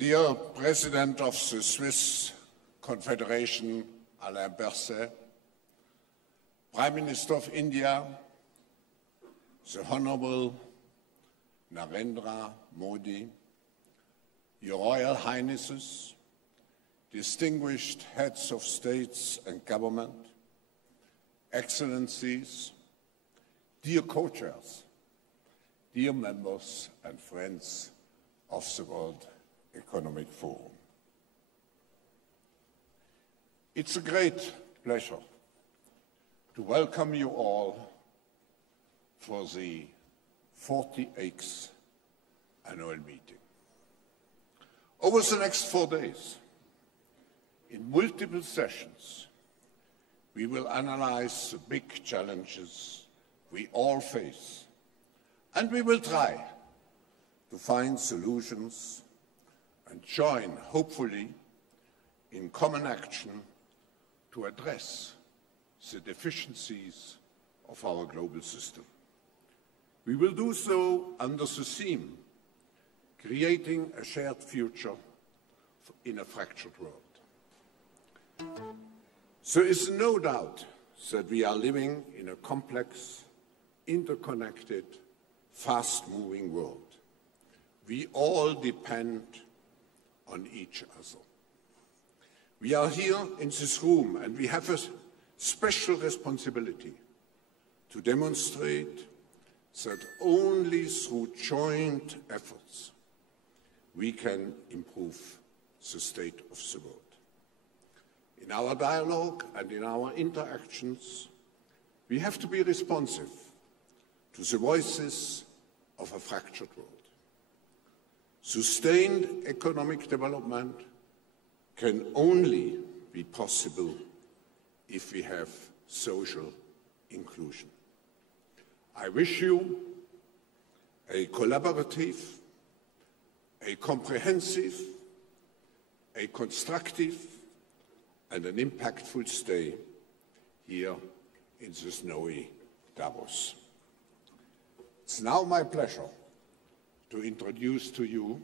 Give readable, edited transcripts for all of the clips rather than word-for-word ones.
Dear President of the Swiss Confederation, Alain Berset, Prime Minister of India, the Honorable Narendra Modi, Your Royal Highnesses, distinguished heads of states and government, Excellencies, dear co-chairs, dear members and friends of the World Economic Forum. It's a great pleasure to welcome you all for the 48th annual meeting. Over the next 4 days, in multiple sessions, we will analyze the big challenges we all face, and we will try to find solutions and join, hopefully, in common action to address the deficiencies of our global system. We will do so under the theme, creating a shared future in a fractured world. There is no doubt that we are living in a complex, interconnected, fast-moving world. We all depend on each other. We are here in this room and we have a special responsibility to demonstrate that only through joint efforts we can improve the state of the world. In our dialogue and in our interactions, we have to be responsive to the voices of a fractured world. Sustained economic development can only be possible if we have social inclusion. I wish you a collaborative, a comprehensive, a constructive, and an impactful stay here in the snowy Davos. It's now my pleasure to introduce to you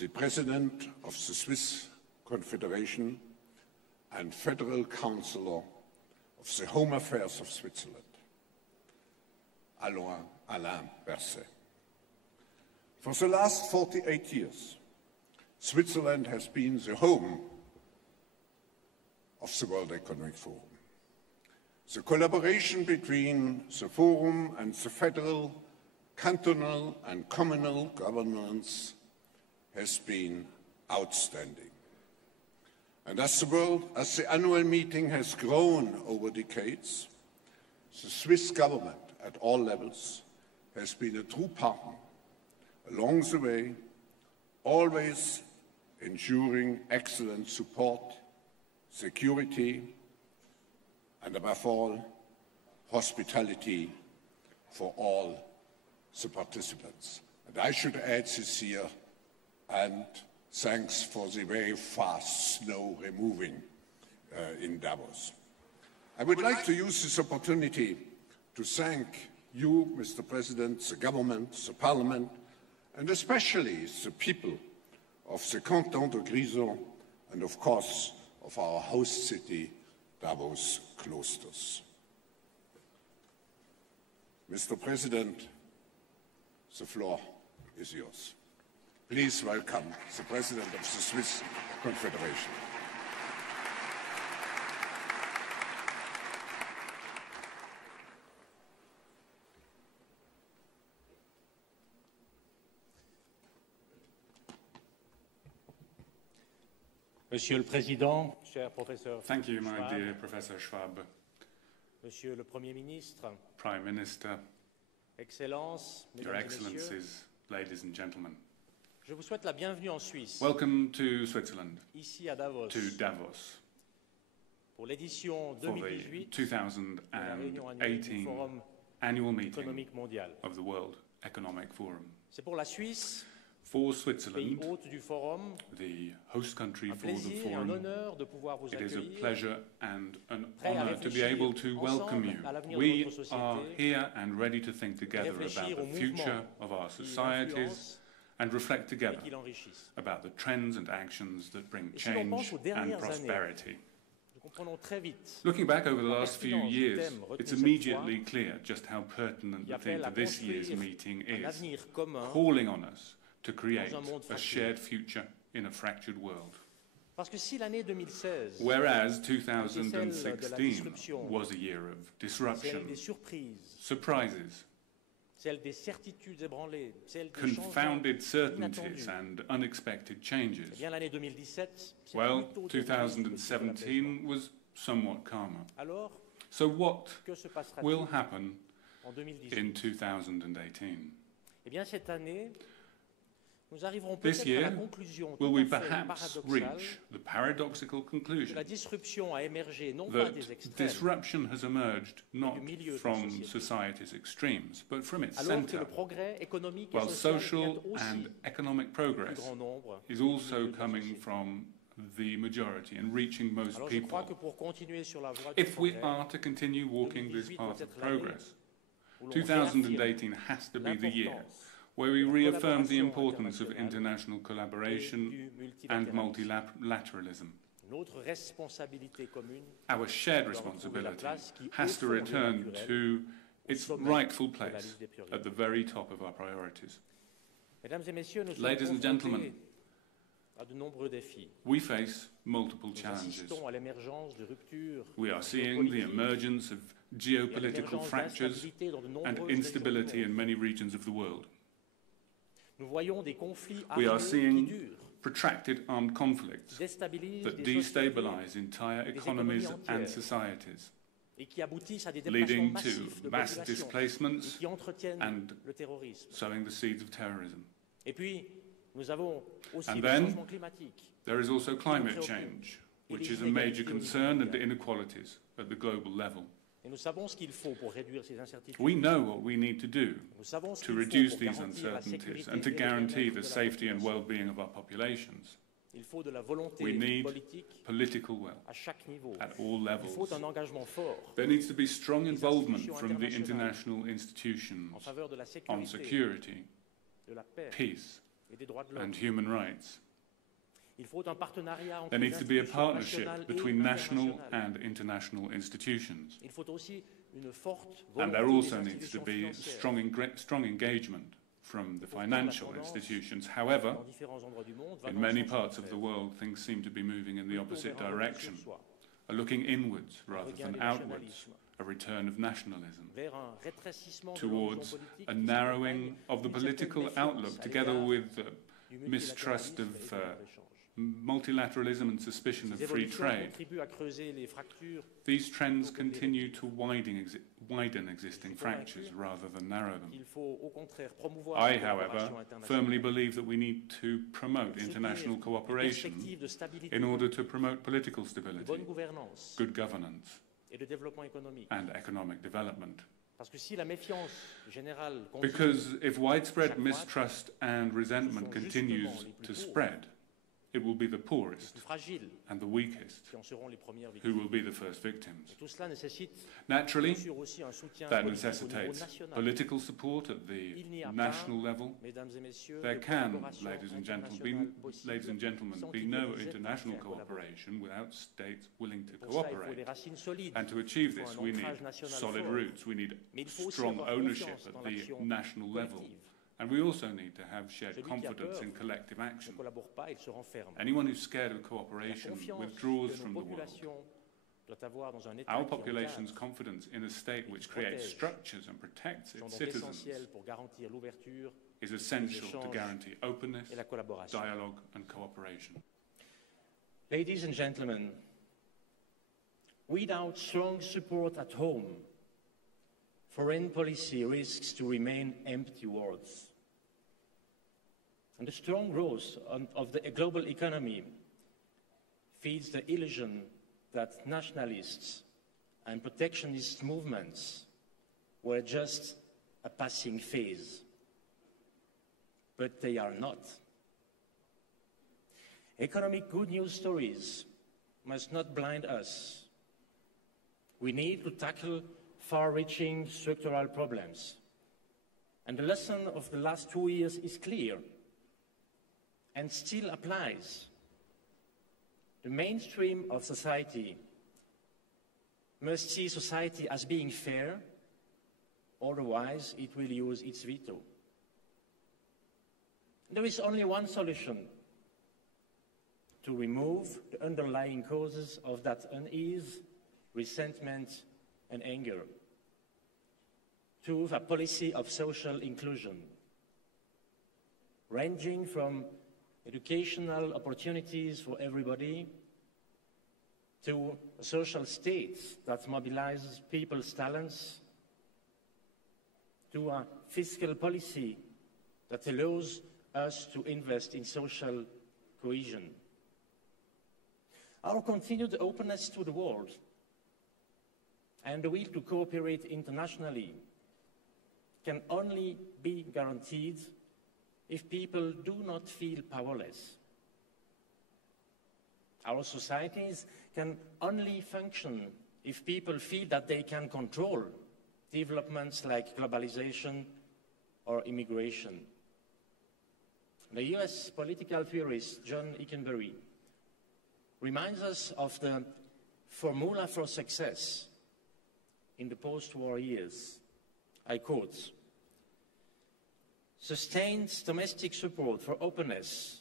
the President of the Swiss Confederation and Federal Councillor of the Home Affairs of Switzerland, Alain Berset. For the last 48 years, Switzerland has been the home of the World Economic Forum. The collaboration between the Forum and the federal, cantonal and communal governments has been outstanding. And as the annual meeting has grown over decades, the Swiss government at all levels has been a true partner along the way, always ensuring excellent support, security, and above all, hospitality for all the participants. And I should add this year, and thanks for the very fast snow removing in Davos. I would like to use this opportunity to thank you, Mr. President, the government, the parliament, and especially the people of the Canton de Grisons and, of course, of our host city, Davos Klosters. Mr. President, the floor is yours. Please welcome the President of the Swiss Confederation. Monsieur le Président, cher professeur Thank you, my Schwab, dear Professor Schwab, Monsieur le Premier ministre, Prime Minister, Excellences, Your Mesdames et Messieurs, Excellencies, ladies and gentlemen. je vous souhaite la bienvenue en Suisse, Welcome to Switzerland, ici à Davos, to Davos, pour l'édition for the 2018 de la réunion annuelle du 2018 Forum annual meeting économique mondial. of the World Economic Forum. C'est pour la Suisse, For pays Switzerland, hôte du Forum, the host country un for the plaisir et un forum, honneur de pouvoir vous it is a accueillir. pleasure and an Prêt à honor to be réfléchir able to welcome ensemble you. à l'avenir de We notre are société, here and ready to think together réfléchir about au the future mouvement of our qui societies influence and reflect et together qu'il enrichisse. about the trends and actions that bring Et si l'on pense change aux and dernières années, prosperity. nous comprenons très vite Looking back over the la last few pertinence du years, thème retenu it's cette immediately clear just how pertinent qui the theme appelle à for this year's construire meeting un is, avenir commun, calling on us to create dans un monde a fracturé. shared future in a fractured world. Parce que si l'année 2016 Whereas était celle de la 2016 disruption, was a year of celle disruption, des surprises, surprises, celle des certitudes ébranlées, celle des changements confounded certainties inattendus, and unexpected eh changes, bien l'année 2017, c'est well, plutôt de l'optimisme que de 2017 l'apaisement. was somewhat calmer. Alors, So what que se passera-t-il will happen en 2018? in 2018? Eh bien cette année, nous arriverons This peut-être à la year, conclusion will tout we à fait perhaps paradoxale reach the paradoxical que conclusion la disruption a émergé non pas that des extrêmes, disruption has emerged not du milieu de la from société, society's extremes, but from its alors que centre, le progrès économique et while social social vient aussi and economic du plus progress grand nombre is du also milieu de la coming société. from the majority and reaching most Alors je crois people. que pour continuer sur la voie du If we progrès, are to continue walking this 2018 path doit of être l'année progress, où l'on réaffirme 2018 has to be the year l'importance where we de la reaffirm the collaboration importance of internationale international et collaboration du and multilatéralisme. multilateralism. Notre responsabilité commune Our shared doit retrouver la responsibility place qui, has au to fond, est return naturelle to au its sommet rightful de la place liste des priorités. at the very top of our priorities. Mesdames et messieurs, nous sommes Ladies and gentlemen, confrontés à de nombreux défis. we face multiple Nous challenges. assistons à l'émergence de ruptures We are seeing the géopolitiques emergence of et à geopolitical l'émergence fractures d'instabilité dans de and nombreuses régions instability du in monde. many regions of the world. Nous voyons des conflits We are armés qui seeing durent, protracted armed conflicts qui déstabilisent that des sociétés destabilize entire des economies économies and entières, societies, et qui aboutissent à des déplacements leading massifs to de mass populations et displacements qui entretiennent and le terrorisme. sowing the seeds of terrorism. Et puis, nous avons aussi And le then, changement climatique. There is also climate change, which is a major concern, and the inequalities at the global level. Et nous savons ce qu'il faut pour réduire ces incertitudes. We know what we need to do Nous savons ce to qu'il faut reduce pour these garantir la uncertainties sécurité and to et le guarantee bien-être the de la safety and population. well-being of our populations. Il faut de la volonté We need politique political will à chaque niveau. at all Il faut levels. un engagement fort There needs to be strong des involvement institutions from the internationales international institutions en faveur de la on sécurité, security, de la paix peace, et des droits de l'homme. and human rights. Il faut un partenariat entre There les needs to be a institutions partnership nationales et between national internationales. and international institutions. Il faut aussi une forte And volonté there des also needs to institutions be financières strong engagement from the Pourtant, la financial tendance institutions. However, dans différents endroits du monde va in dans le many sens parts of the contraire. world, things seem to be moving in the Plutôt opposite vers un retour direction, sur soi, looking inwards un rather regain than des outwards, nationalismes, a return of nationalism, vers un rétrécissement de towards l'horizon politique a qui narrowing s'accompagne of the d'une certaine political méfiance outlook, à together l'égard with du mistrust multilatéralisme of et du libre-échange. multilateralism and suspicion of Ces free évolutions trade. contribuent à creuser les fractures. These trends continue to widen existing fractures rather than narrow them. Il faut au contraire promouvoir I, la however, coopération internationale firmly believe that we need to promote pour soutenir international des cooperation perspectives de stabilité, in order to promote political de stability, bonne gouvernance good governance, et de développement économique. and economic development. Parce que si la méfiance générale continue, Because if widespread chaque mistrust and resentment sont continues justement les plus to pauvres, spread, it will be the les poorest plus fragiles and the weakest qui en seront les premières who victimes. will be the first victims. Et tout cela nécessite Naturally, bien sûr aussi un soutien that politique au niveau necessitates national. political support at Il n'y the a national pas, level. mesdames et messieurs, There de can, collaboration ladies and internationale possible gentlemen, sans be qu'il y ait no des États international prêts à collaborer. cooperation without states willing to Pour ça, il faut cooperate. des racines solides. And to achieve Il faut this, un we need ancrage national solid fort. roots. We need Mais il faut aussi strong avoir ownership confiance dans at the l'action national level. collective. And we also need to have shared Celui qui a confidence peur in collective Ne action. collabore pas, il se renferme. Anyone who's scared of La cooperation confiance withdraws que from nos the world. populations doivent avoir dans un État Our qui population's encadre confidence in a state which creates structures and protects sont its donc citizens essentiels pour garantir l'ouverture is essential to échanges guarantee openness, et la collaboration. dialogue and cooperation. Ladies and gentlemen, without strong support at home, foreign policy risks to remain empty words. And the strong growth of the global economy feeds the illusion that nationalists and protectionist movements were just a passing phase. But they are not. Economic good news stories must not blind us. We need to tackle far-reaching structural problems. And the lesson of the last 2 years is clear. and still applies. The mainstream of society must see society as being fair, otherwise it will use its veto. There is only one solution: to remove the underlying causes of that unease, resentment, and anger. To a policy of social inclusion, ranging from educational opportunities for everybody to a social state that mobilizes people's talents, to a fiscal policy that allows us to invest in social cohesion. Our continued openness to the world and the will to cooperate internationally can only be guaranteed if people do not feel powerless. Our societies can only function if people feel that they can control developments like globalization or immigration. The US political theorist John Ikenberry reminds us of the formula for success in the post-war years. I quote, "Sustained domestic support for openness,"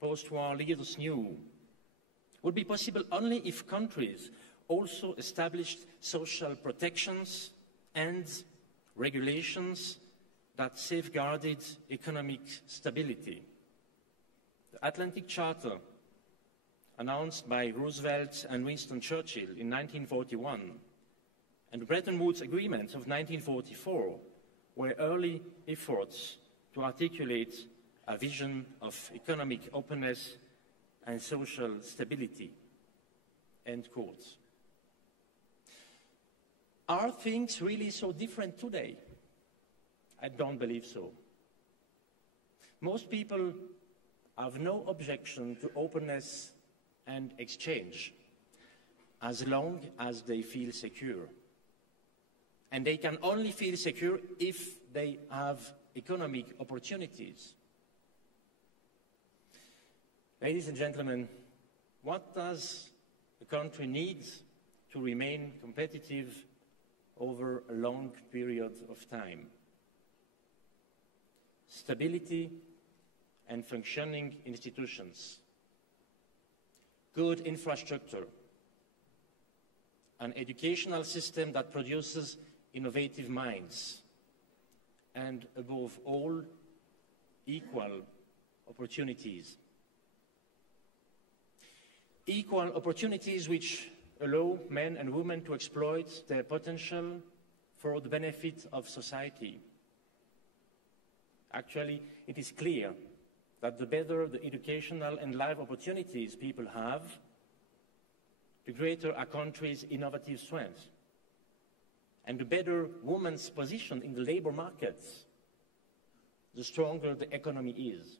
post-war leaders knew, would be possible only if countries also established social protections and regulations that safeguarded economic stability. The Atlantic Charter, announced by Roosevelt and Winston Churchill in 1941, and the Bretton Woods Agreement of 1944 were early efforts to articulate a vision of economic openness and social stability. End quote. Are things really so different today? I don't believe so. Most people have no objection to openness and exchange as long as they feel secure. And they can only feel secure if they have economic opportunities. Ladies and gentlemen, what does a country need to remain competitive over a long period of time? Stability and functioning institutions, good infrastructure, an educational system that produces innovative minds, and above all, equal opportunities. Equal opportunities which allow men and women to exploit their potential for the benefit of society. Actually, it is clear that the better the educational and life opportunities people have, the greater a country's innovative strength, and the better women's position in the labor markets, the stronger the economy is.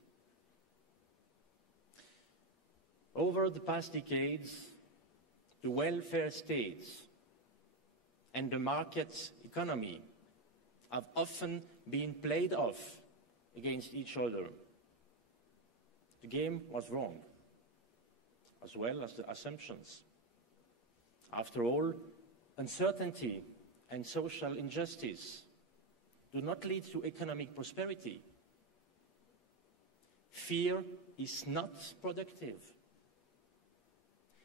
Over the past decades, the welfare states and the market economy have often been played off against each other. The game was wrong, as well as the assumptions. After all, uncertainty and social injustice do not lead to economic prosperity. Fear is not productive.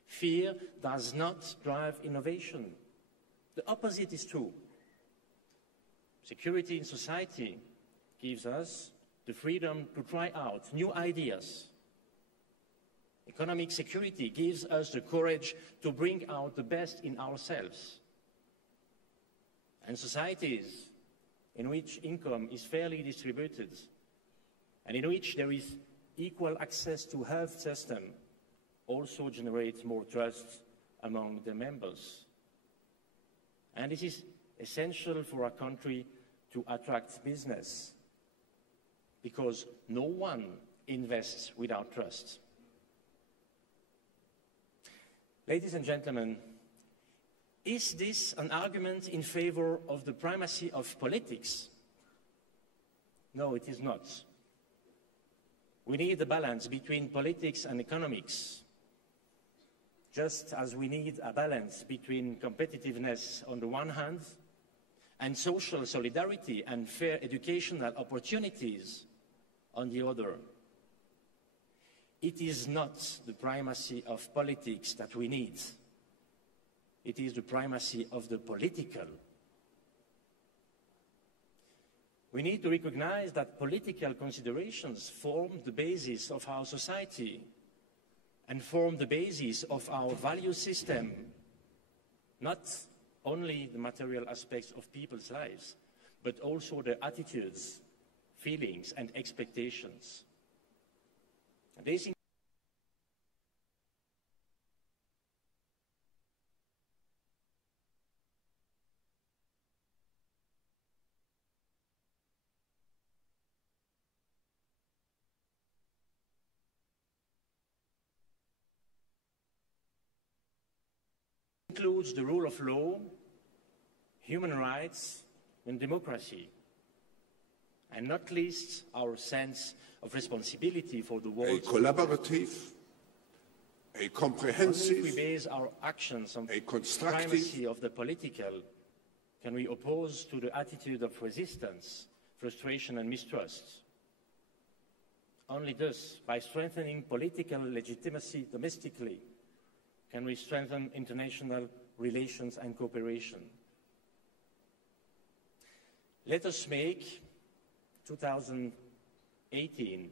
Fear does not drive innovation. The opposite is true. Security in society gives us the freedom to try out new ideas. Economic security gives us the courage to bring out the best in ourselves. And societies in which income is fairly distributed and in which there is equal access to health system also generate more trust among the members. And this is essential for a country to attract business, because no one invests without trust. Ladies and gentlemen, is this an argument in favor of the primacy of politics? No, it is not. We need a balance between politics and economics, just as we need a balance between competitiveness on the one hand and social solidarity and fair educational opportunities on the other. It is not the primacy of politics that we need. It is the primacy of the political. We need to recognize that political considerations form the basis of our society and form the basis of our value system, not only the material aspects of people's lives, but also their attitudes, feelings, and expectations. This includes the rule of law, human rights, and democracy, and not least our sense of responsibility for the world. A collaborative, a comprehensive, only if we base our actions on a the constructive, primacy of the political, can we oppose to the attitude of resistance, frustration, and mistrust. Only thus, by strengthening political legitimacy domestically, can we strengthen international relations and cooperation. Let us make 2018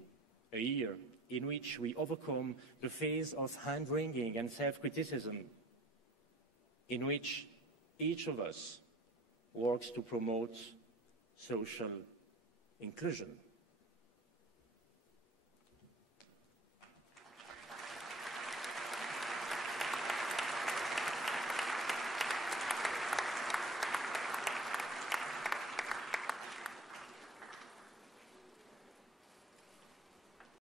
a year in which we overcome the phase of hand-wringing and self-criticism, in which each of us works to promote social inclusion.